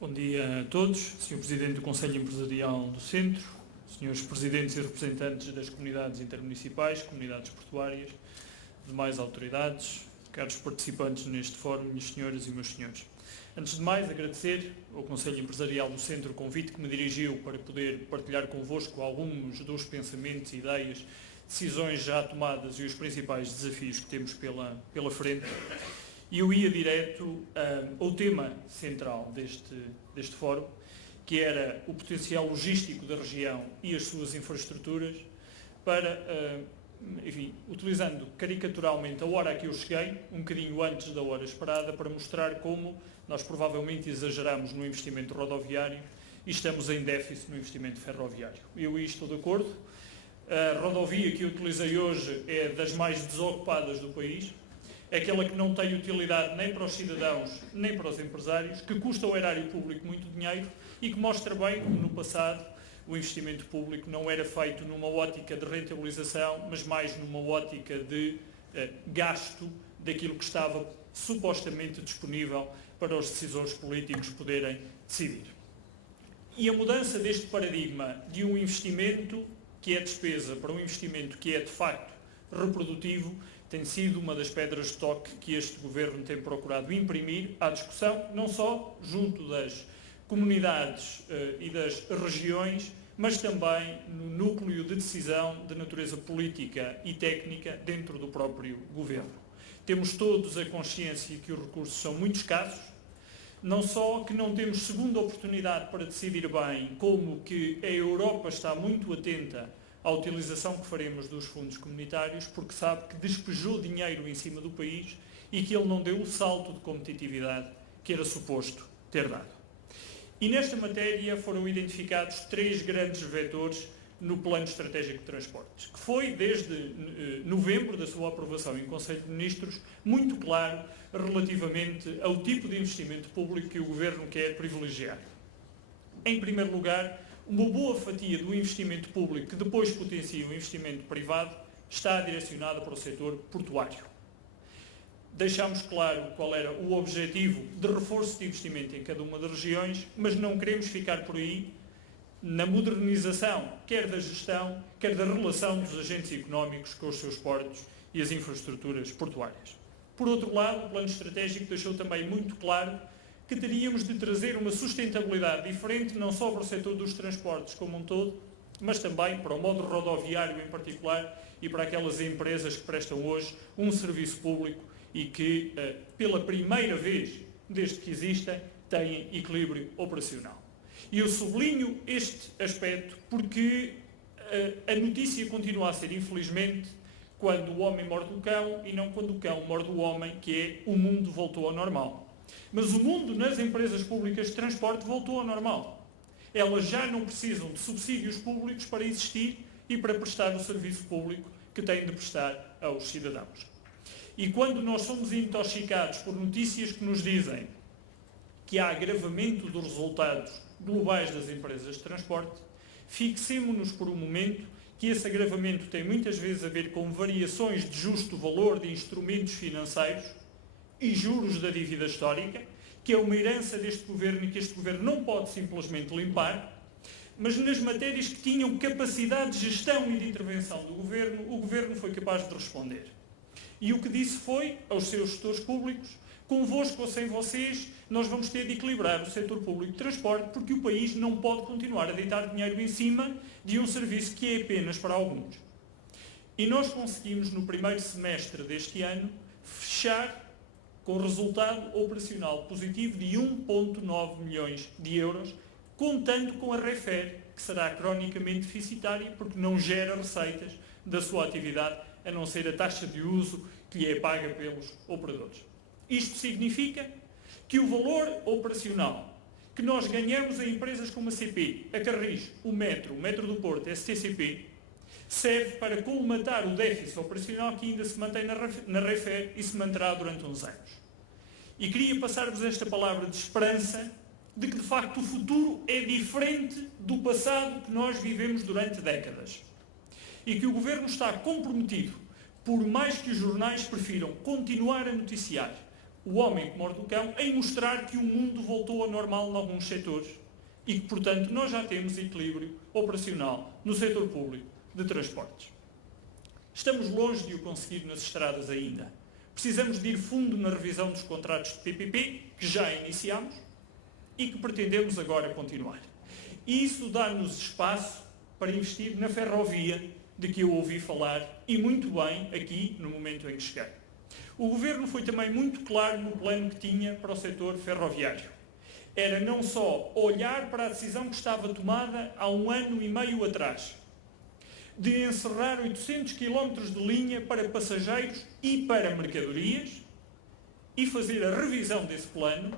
Bom dia a todos, Sr. Presidente do Conselho Empresarial do Centro, Srs. Presidentes e representantes das comunidades intermunicipais, comunidades portuárias, demais autoridades, caros participantes neste fórum, minhas senhoras e meus senhores. Antes de mais, agradecer ao Conselho Empresarial do Centro o convite que me dirigiu para poder partilhar convosco alguns dos pensamentos, ideias, decisões já tomadas e os principais desafios que temos pela frente. E eu ia direto ao tema central deste fórum, que era o potencial logístico da região e as suas infraestruturas, para, enfim, utilizando caricaturalmente a hora a que eu cheguei, um bocadinho antes da hora esperada, para mostrar como nós provavelmente exageramos no investimento rodoviário e estamos em déficit no investimento ferroviário. Eu estou de acordo. A rodovia que eu utilizei hoje é das mais desocupadas do país, é aquela que não tem utilidade nem para os cidadãos, nem para os empresários, que custa ao erário público muito dinheiro e que mostra bem como no passado o investimento público não era feito numa ótica de rentabilização, mas mais numa ótica de gasto daquilo que estava supostamente disponível para os decisores políticos poderem decidir. E a mudança deste paradigma de um investimento que é despesa para um investimento que é de facto reprodutivo tem sido uma das pedras de toque que este Governo tem procurado imprimir à discussão, não só junto das comunidades e das regiões, mas também no núcleo de decisão de natureza política e técnica dentro do próprio Governo. Temos todos a consciência que os recursos são muito escassos, não só que não temos segunda oportunidade para decidir bem, como que a Europa está muito atenta à utilização que faremos dos fundos comunitários, porque sabe que despejou dinheiro em cima do país e que ele não deu o salto de competitividade que era suposto ter dado. E nesta matéria foram identificados 3 grandes vetores no Plano Estratégico de Transportes, que foi, desde novembro da sua aprovação em Conselho de Ministros, muito claro relativamente ao tipo de investimento público que o Governo quer privilegiar. Em primeiro lugar, uma boa fatia do investimento público, que depois potencia o investimento privado, está direcionada para o setor portuário. Deixámos claro qual era o objetivo de reforço de investimento em cada uma das regiões, mas não queremos ficar por aí na modernização, quer da gestão, quer da relação dos agentes económicos com os seus portos e as infraestruturas portuárias. Por outro lado, o plano estratégico deixou também muito claro que teríamos de trazer uma sustentabilidade diferente, não só para o setor dos transportes como um todo, mas também para o modo rodoviário em particular e para aquelas empresas que prestam hoje um serviço público e que, pela primeira vez desde que existem, têm equilíbrio operacional. E eu sublinho este aspecto porque a notícia continua a ser, infelizmente, quando o homem morde o cão e não quando o cão morde o homem, que é o mundo voltou ao normal. Mas o mundo nas empresas públicas de transporte voltou ao normal. Elas já não precisam de subsídios públicos para existir e para prestar o serviço público que têm de prestar aos cidadãos. E quando nós somos intoxicados por notícias que nos dizem que há agravamento dos resultados globais das empresas de transporte, fixemo-nos por um momento que esse agravamento tem muitas vezes a ver com variações de justo valor de instrumentos financeiros e juros da dívida histórica, que é uma herança deste Governo e que este Governo não pode simplesmente limpar, mas nas matérias que tinham capacidade de gestão e de intervenção do Governo, o Governo foi capaz de responder. E o que disse foi aos seus gestores públicos: convosco ou sem vocês, nós vamos ter de equilibrar o setor público de transporte, porque o país não pode continuar a deitar dinheiro em cima de um serviço que é apenas para alguns. E nós conseguimos, no primeiro semestre deste ano, fechar com resultado operacional positivo de 1,9 milhões de euros, contando com a REFER, que será cronicamente deficitária porque não gera receitas da sua atividade, a não ser a taxa de uso que lhe é paga pelos operadores. Isto significa que o valor operacional que nós ganhamos em empresas como a CP, a Carris, o Metro do Porto, a STCP, serve para colmatar o déficit operacional que ainda se mantém na REFER e se manterá durante uns anos. E queria passar-vos esta palavra de esperança de que, de facto, o futuro é diferente do passado que nós vivemos durante décadas. E que o Governo está comprometido, por mais que os jornais prefiram continuar a noticiar o homem que morde o cão, em mostrar que o mundo voltou ao normal em alguns setores e que, portanto, nós já temos equilíbrio operacional no setor público de transportes. Estamos longe de o conseguir nas estradas ainda. Precisamos de ir fundo na revisão dos contratos de PPP, que já iniciamos e que pretendemos agora continuar. E isso dá-nos espaço para investir na ferrovia, de que eu ouvi falar, e muito bem aqui no momento em que cheguei. O Governo foi também muito claro no plano que tinha para o setor ferroviário. Era não só olhar para a decisão que estava tomada há 1 ano e meio atrás, de encerrar 800 km de linha para passageiros e para mercadorias, e fazer a revisão desse plano,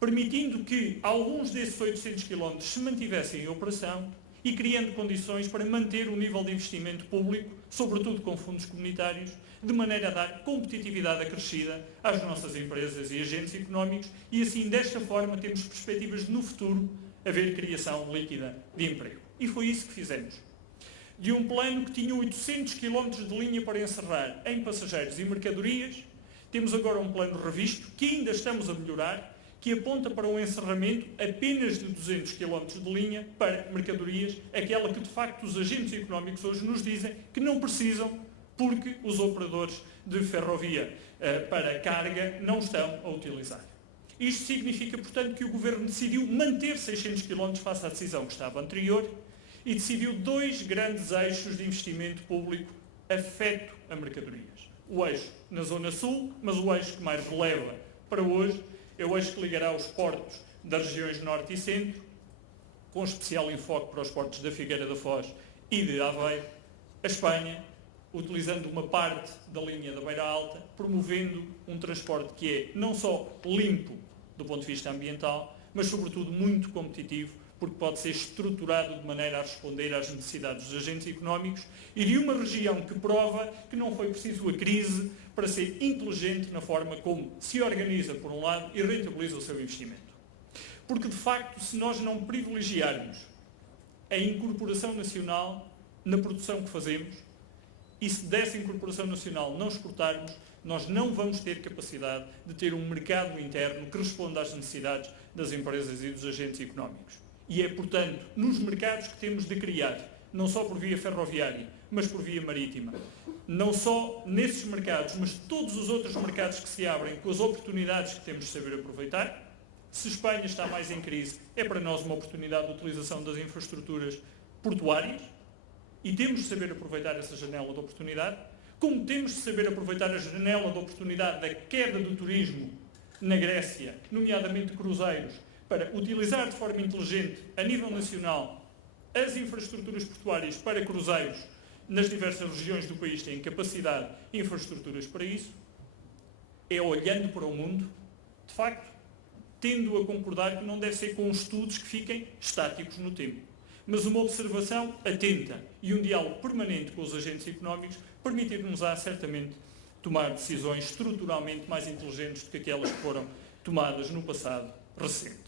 permitindo que alguns desses 800 km se mantivessem em operação e criando condições para manter o nível de investimento público, sobretudo com fundos comunitários, de maneira a dar competitividade acrescida às nossas empresas e agentes económicos e assim, desta forma, temos perspectivas de, no futuro, haver criação líquida de emprego. E foi isso que fizemos. De um plano que tinha 800 km de linha para encerrar em passageiros e mercadorias, temos agora um plano revisto, que ainda estamos a melhorar, que aponta para um encerramento apenas de 200 km de linha para mercadorias, aquela que de facto os agentes económicos hoje nos dizem que não precisam, porque os operadores de ferrovia para carga não estão a utilizar. Isto significa, portanto, que o Governo decidiu manter 600 km face à decisão que estava anterior e decidiu 2 grandes eixos de investimento público afeto a mercadorias. O eixo na Zona Sul, mas o eixo que mais releva para hoje é o eixo que ligará os portos das regiões Norte e Centro, com especial enfoque para os portos da Figueira da Foz e de Aveiro, a Espanha, utilizando uma parte da linha da Beira Alta, promovendo um transporte que é não só limpo do ponto de vista ambiental, mas sobretudo muito competitivo, porque pode ser estruturado de maneira a responder às necessidades dos agentes económicos e de uma região que prova que não foi preciso a crise para ser inteligente na forma como se organiza, por um lado, e rentabiliza o seu investimento. Porque, de facto, se nós não privilegiarmos a incorporação nacional na produção que fazemos, e se dessa incorporação nacional não exportarmos, nós não vamos ter capacidade de ter um mercado interno que responda às necessidades das empresas e dos agentes económicos. E é, portanto, nos mercados que temos de criar, não só por via ferroviária, mas por via marítima. Não só nesses mercados, mas todos os outros mercados que se abrem com as oportunidades que temos de saber aproveitar. Se Espanha está mais em crise, é para nós uma oportunidade de utilização das infraestruturas portuárias e temos de saber aproveitar essa janela de oportunidade, como temos de saber aproveitar a janela de oportunidade da queda do turismo na Grécia, nomeadamente cruzeiros, para utilizar de forma inteligente, a nível nacional, as infraestruturas portuárias para cruzeiros nas diversas regiões do país têm capacidade e infraestruturas para isso, é olhando para o mundo, de facto, tendo a concordar que não deve ser com estudos que fiquem estáticos no tempo, mas uma observação atenta e um diálogo permanente com os agentes económicos permitir-nos-á certamente tomar decisões estruturalmente mais inteligentes do que aquelas que foram tomadas no passado recente.